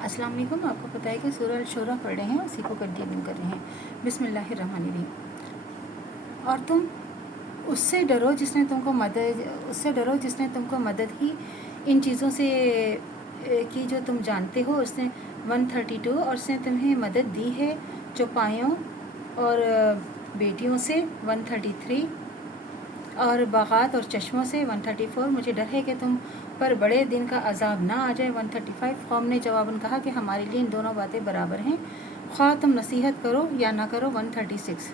अस्सलाम वालेकुम। आपको पता है कि सूरह शूरा पढ़ रहे हैं, उसी को कंटिन्यू कर रहे हैं। बिस्मिल्लाहिर्रहमानिर्रहीम। और तुम उससे डरो जिसने तुमको मदद ही इन चीज़ों से की जो तुम जानते हो। उसने 132 और उसने तुम्हें मदद दी है चौपायों और बेटियों से 133 और बागात और चश्मों से 134। मुझे डर है कि तुम पर बड़े दिन का अजाब ना आ जाए 135। कौम ने जवाबन कहा कि हमारे लिए इन दोनों बातें बराबर हैं, ख्वाह तुम नसीहत करो या ना करो 136।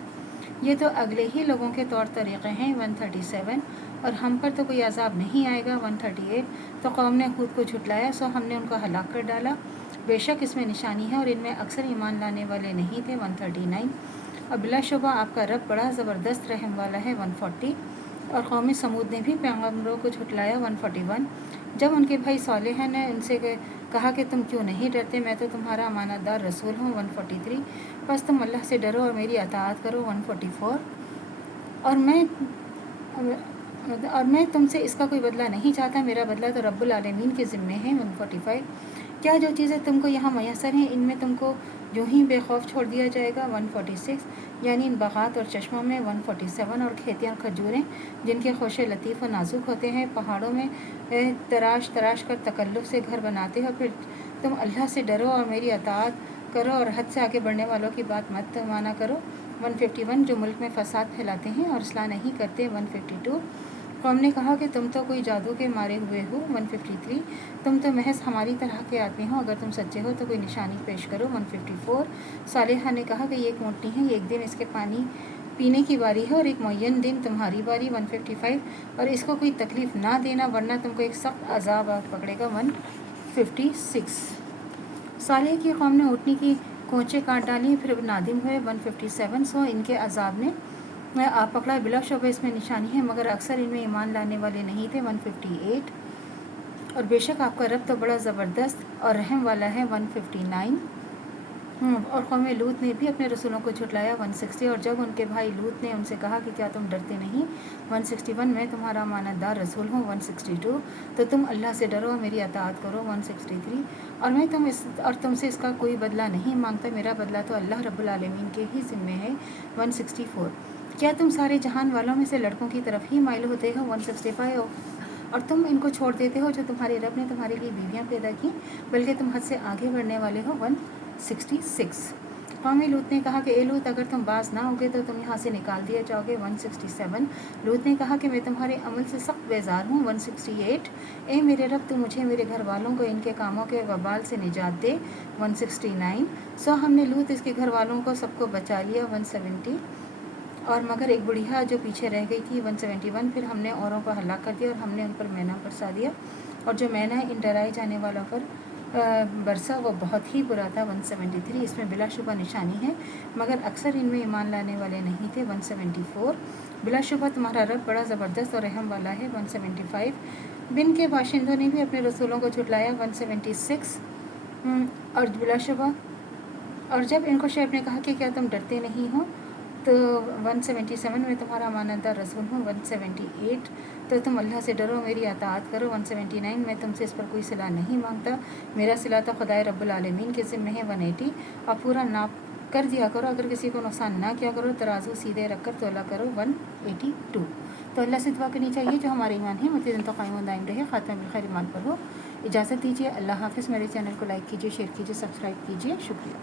ये तो अगले ही लोगों के तौर तरीक़े हैं 137। और हम पर तो कोई अजाब नहीं आएगा 138। तो कौम ने खुद को झुटलाया, सो हमने उनको हलाक कर डाला। बेशक इसमें निशानी है और इनमें अक्सर ईमान लाने वाले नहीं थे 139। और बिलाशुबा आपका रब बड़ा ज़बरदस्त रहम वाला है 140। और कौमी समूद ने भी पैगम्बरों को झुटलाया 141। जब उनके भाई सालेह ने उनसे कहा कि तुम क्यों नहीं डरते, मैं तो तुम्हारा अमानतदार रसूल हूँ 143। बस तुम अल्लाह से डरो और मेरी अताअत करो 144। और मैं तुमसे इसका कोई बदला नहीं चाहता, मेरा बदला तो रब्बुल आलमीन के ज़िम्मे है 145। क्या जो चीज़ें तुमको यहाँ मैसर हैं इनमें तुमको यूँ ही बेखौफ छोड़ दिया जाएगा 146। यानी इन बागात और चश्मों में 147। और खेतियाँ खजूरें जिनके खोशे लतीफ़ और नाजुक होते हैं, पहाड़ों में तराश तराश कर तकल्लुफ़ से घर बनाते हो। फिर तुम अल्लाह से डरो और मेरी अताअत करो और हद से आगे बढ़ने वालों की बात मत माना करो 151। जो मुल्क में फ़साद फैलाते हैं और इस्लाह नहीं करते 152। कौम ने कहा कि तुम तो कोई जादू के मारे हुए हो 153। तुम तो महज हमारी तरह के आदमी हो, अगर तुम सच्चे हो तो कोई निशानी पेश करो 154। सालेहा ने कहा कि ये एक ऊँटनी है, एक दिन इसके पानी पीने की बारी है और एक मुअय्यन दिन तुम्हारी बारी 155। और इसको कोई तकलीफ़ ना देना वरना तुमको एक सख्त अजाब पकड़ेगा 156। सालेह की कौम ने ऊँटनी की कोंचे काट डाली, फिर नादिम हुए 157। सो इनके अजाब ने आप पकड़ा, बिलाशुबा इसमें निशानी है मगर अक्सर इनमें ईमान लाने वाले नहीं थे 158। और बेशक आपका रब तो बड़ा ज़बरदस्त और रहम वाला है 159। और कौम लूत ने भी अपने रसूलों को झुटलाया 160। और जब उनके भाई लूत ने उनसे कहा कि क्या तुम डरते नहीं 161। मैं तुम्हारा अमानतदार रसूल हूँ 162। तो तुम अल्लाह से डरो और मेरी अताअत करो 163। और तुमसे इसका कोई बदला नहीं मांगता, मेरा बदला तो अल्लाह रब्बुल आलमीन के ही ज़िम्मे है 164। क्या तुम सारे जहान वालों में से लड़कों की तरफ ही माइल होते हो 165। और तुम इनको छोड़ देते हो जो तुम्हारे रब ने तुम्हारे लिए बीवियाँ पैदा की, बल्कि तुम हद से आगे बढ़ने वाले हो 166। कौम लूत ने कहा कि ए लूत, अगर तुम बाज ना होगे तो तुम यहाँ से निकाल दिए जाओगे 167। लूत ने कहा कि मैं तुम्हारे अमल से सख्त बेजार हूँ 168। ए मेरे रब, तू मुझे मेरे घर वालों को इनके कामों के वबाल से निजात दे 169। सो हमने लूत इसके घर वालों को सबको बचा लिया 170। और मगर एक बुढ़िया जो पीछे रह गई थी 171। फिर हमने औरों को हलाक कर दिया और हमने उन पर मैना बरसा दिया, और जो मैना इन डराए जाने वालों पर बरसा वो बहुत ही बुरा था 173। इसमें बिलाशुबा निशानी है मगर अक्सर इनमें ईमान लाने वाले नहीं थे 174। बिलाशुबा तुम्हारा रब बड़ा ज़बरदस्त और रहम वाला है 175। बिन के बाशिंदों ने भी अपने रसूलों को झुटलाया 176। और बिलाशुबा और जब इनको शैब ने कहा कि क्या तुम डरते नहीं हो, तो 177 में तुम्हारा अमानतदार रसूल हूँ 178। तो तुम अल्लाह से डरो, मेरी अताअत करो 179। मैं तुमसे इस पर कोई सिला नहीं मांगता, मेरा सिला तो खुदाए रब्बुल आलमीन के ज़िम्मे है 180। और पूरा नाप कर दिया करो, अगर किसी को नुकसान ना किया करो, तराजू सीधे रख कर तोला करो 182। तो अल्लाह से दुआ करनी चाहिए जो हमारे ईमान है मज़ीद तो कायम दायम रहे, ख़ात्मा बिल खैर ईमान पर हो। इजाज़त दीजिए, अल्लाह हाफ़िज़। मेरे चैनल को लाइक कीजिए, शेयर कीजिए, सब्सक्राइब कीजिए। शुक्रिया।